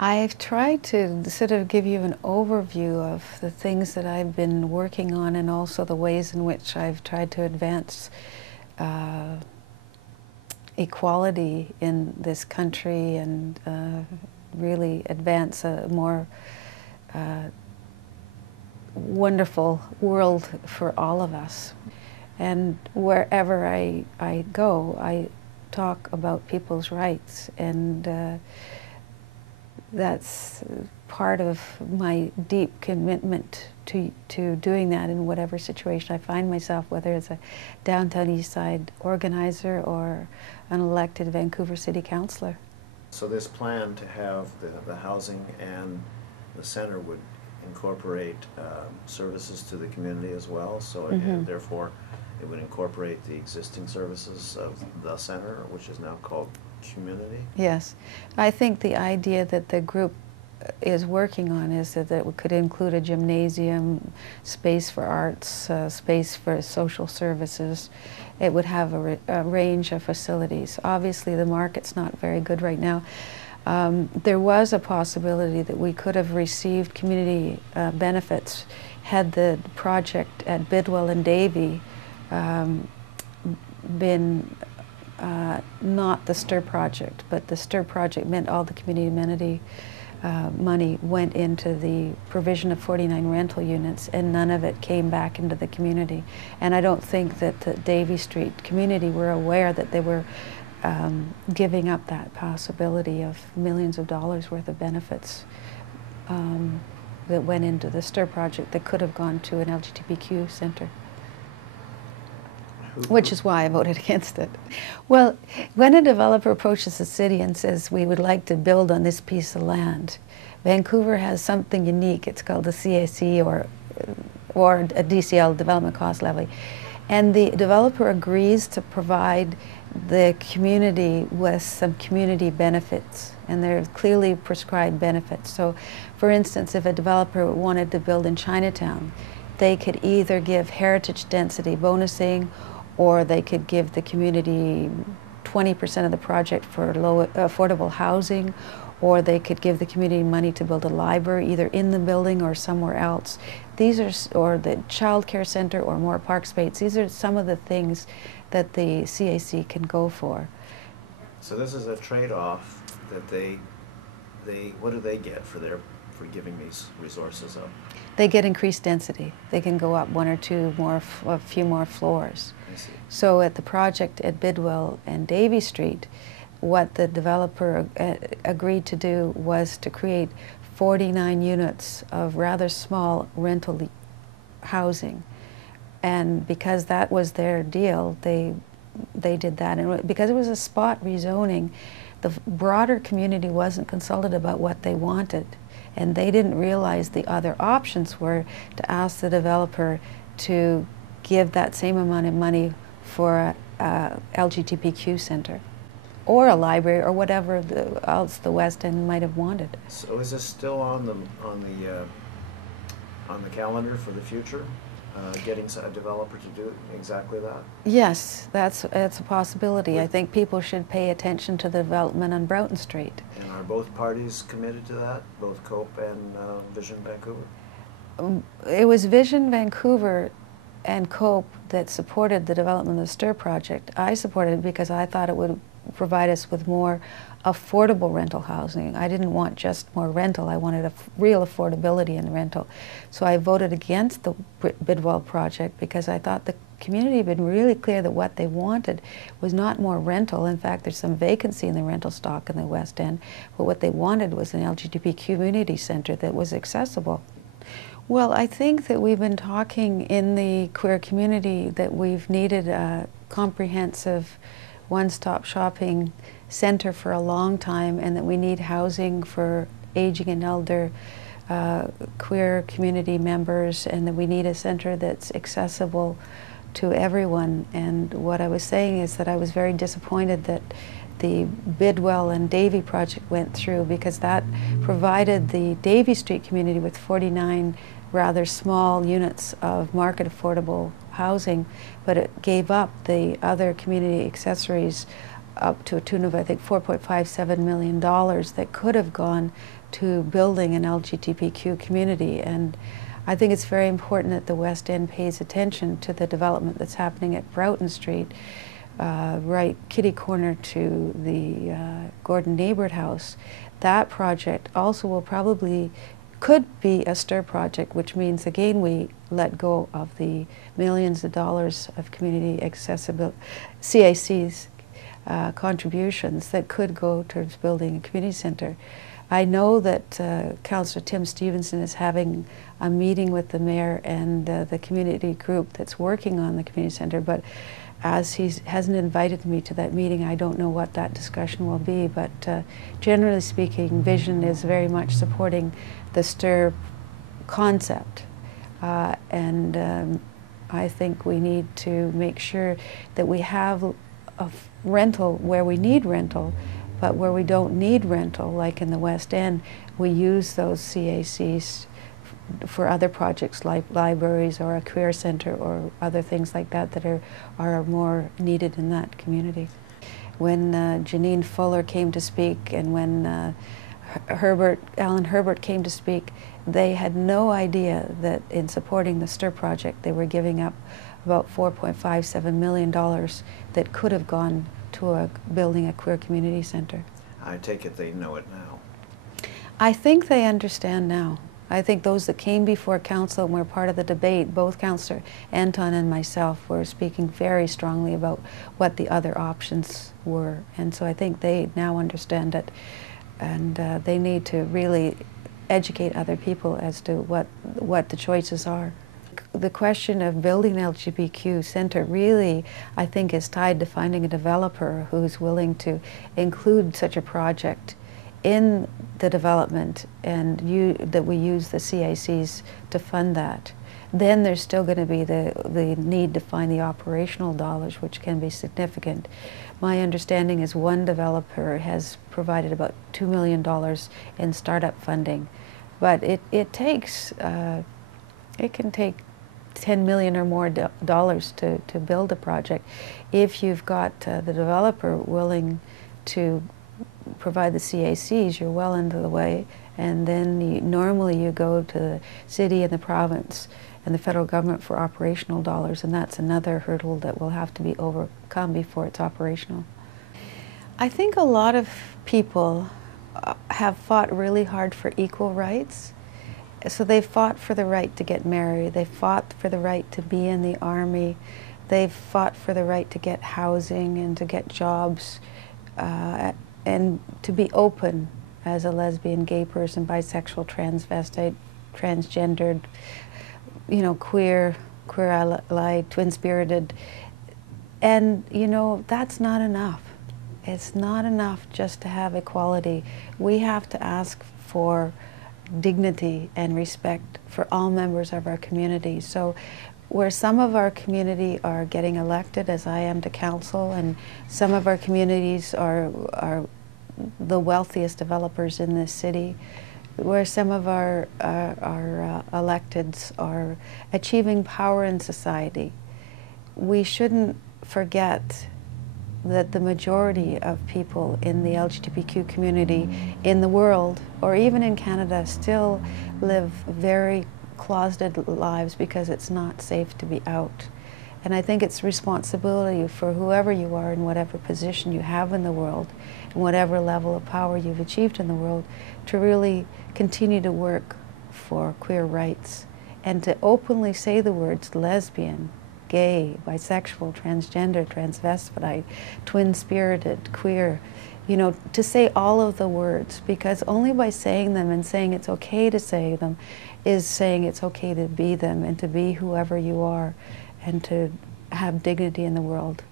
I've tried to sort of give you an overview of the things that I've been working on and also the ways in which I've tried to advance equality in this country and really advance a more wonderful world for all of us. And wherever I go, I talk about people's rights, and that's part of my deep commitment to doing that in whatever situation I find myself, whether it's a downtown East Side organizer or an elected Vancouver City Councillor. So this plan to have the housing and the center would incorporate services to the community as well, so and therefore it would incorporate the existing services of the center, which is now called Qmunity? Yes. I think the idea that the group is working on is that it could include a gymnasium, space for arts, space for social services. It would have a range of facilities. Obviously the market's not very good right now. There was a possibility that we could have received community benefits had the project at Bidwell and Davie been not the STIR project, but the STIR project meant all the community amenity money went into the provision of 49 rental units, and none of it came back into the community. And I don't think that the Davie Street community were aware that they were giving up that possibility of millions of dollars worth of benefits that went into the STIR project that could have gone to an LGBTQ center. Which is why I voted against it. Well, when a developer approaches the city and says, we would like to build on this piece of land, Vancouver has something unique. It's called the CAC or a DCL, Development Cost Levy. And the developer agrees to provide the community with some community benefits, and they're clearly prescribed benefits. So, for instance, if a developer wanted to build in Chinatown, they could either give heritage density bonusing, or they could give the community 20% of the project for low affordable housing, or they could give the community money to build a library either in the building or somewhere else. These are, or the child care center or more park space. These are some of the things that the CAC can go for. So this is a trade-off that they what do they get for giving these resources up? They get increased density. They can go up one or two more, a few more floors. I see. So at the project at Bidwell and Davie Street, what the developer agreed to do was to create 49 units of rather small rental housing. And because that was their deal, they did that. And because it was a spot rezoning, the broader community wasn't consulted about what they wanted. And they didn't realize the other options were to ask the developer to give that same amount of money for a LGBTQ center, or a library, or whatever else the West End might have wanted. So is this still on the calendar for the future? Getting a developer to do exactly that? Yes, that's a possibility. I think people should pay attention to the development on Broughton Street. And are both parties committed to that, both COPE and Vision Vancouver? It was Vision Vancouver and COPE that supported the development of the STIR project. I supported it because I thought it would provide us with more affordable rental housing. I didn't want just more rental, I wanted a real affordability in rental. So I voted against the Bidwell project because I thought the community had been really clear that what they wanted was not more rental. In fact, there's some vacancy in the rental stock in the West End, but what they wanted was an LGBT community center that was accessible. Well, I think that we've been talking in the queer community that we've needed a comprehensive one-stop shopping center for a long time, and that we need housing for aging and elder queer community members, and that we need a center that's accessible to everyone. And what I was saying is that I was very disappointed that the Bidwell and Davie project went through, because that provided the Davie Street community with 49 rather small units of market affordable housing, but it gave up the other community accessories up to a tune of, I think, $4.57 million that could have gone to building an LGBTQ community. And I think it's very important that the West End pays attention to the development that's happening at Broughton Street, right kitty corner to the Gordon Neighbourhood House. That project also will probably, could be a STIR project, which means again we let go of the millions of dollars of community accessibility, CACs contributions that could go towards building a community centre. I know that Councillor Tim Stevenson is having a meeting with the mayor and the community group that's working on the community centre, but as he hasn't invited me to that meeting, I don't know what that discussion will be, but generally speaking, Vision is very much supporting the STIR concept, and I think we need to make sure that we have a rental where we need rental, but where we don't need rental, like in the West End, we use those CACs for other projects like libraries or a queer centre or other things like that that are more needed in that community. When Janine Fuller came to speak and when Alan Herbert came to speak, they had no idea that in supporting the STIR project they were giving up about $4.57 million that could have gone to building a queer community centre. I take it they know it now. I think they understand now. I think those that came before council and were part of the debate, both Councillor Anton and myself, were speaking very strongly about what the other options were. And so I think they now understand it, and they need to really educate other people as to what the choices are. The question of building an LGBTQ centre really, I think, is tied to finding a developer who's willing to include such a project in the development and that we use the CACs to fund that. Then there's still going to be the need to find the operational dollars, which can be significant. My understanding is one developer has provided about $2 million in startup funding, but it takes, it can take $10 million or more dollars to build a project. If you've got the developer willing to provide the CACs, you're well into the way, and then normally you go to the city and the province and the federal government for operational dollars, and that's another hurdle that will have to be overcome before it's operational. I think a lot of people have fought really hard for equal rights. So they fought for the right to get married, they fought for the right to be in the army, they've fought for the right to get housing and to get jobs, and to be open as a lesbian, gay person, bisexual, transvestite, transgendered, you know, queer allied, twin-spirited. And, you know, that's not enough. It's not enough just to have equality. We have to ask for dignity and respect for all members of our community. So where some of our community are getting elected, as I am to council, and some of our communities are the wealthiest developers in this city, where some of our electeds are achieving power in society, we shouldn't forget that the majority of people in the LGBTQ community in the world, or even in Canada, still live very closeted lives because it's not safe to be out. And I think it's responsibility for whoever you are in whatever position you have in the world, and whatever level of power you've achieved in the world, to really continue to work for queer rights and to openly say the words lesbian, gay, bisexual, transgender, transvestite, twin-spirited, queer, you know, to say all of the words, because only by saying them and saying it's okay to say them is saying it's okay to be them and to be whoever you are and to have dignity in the world.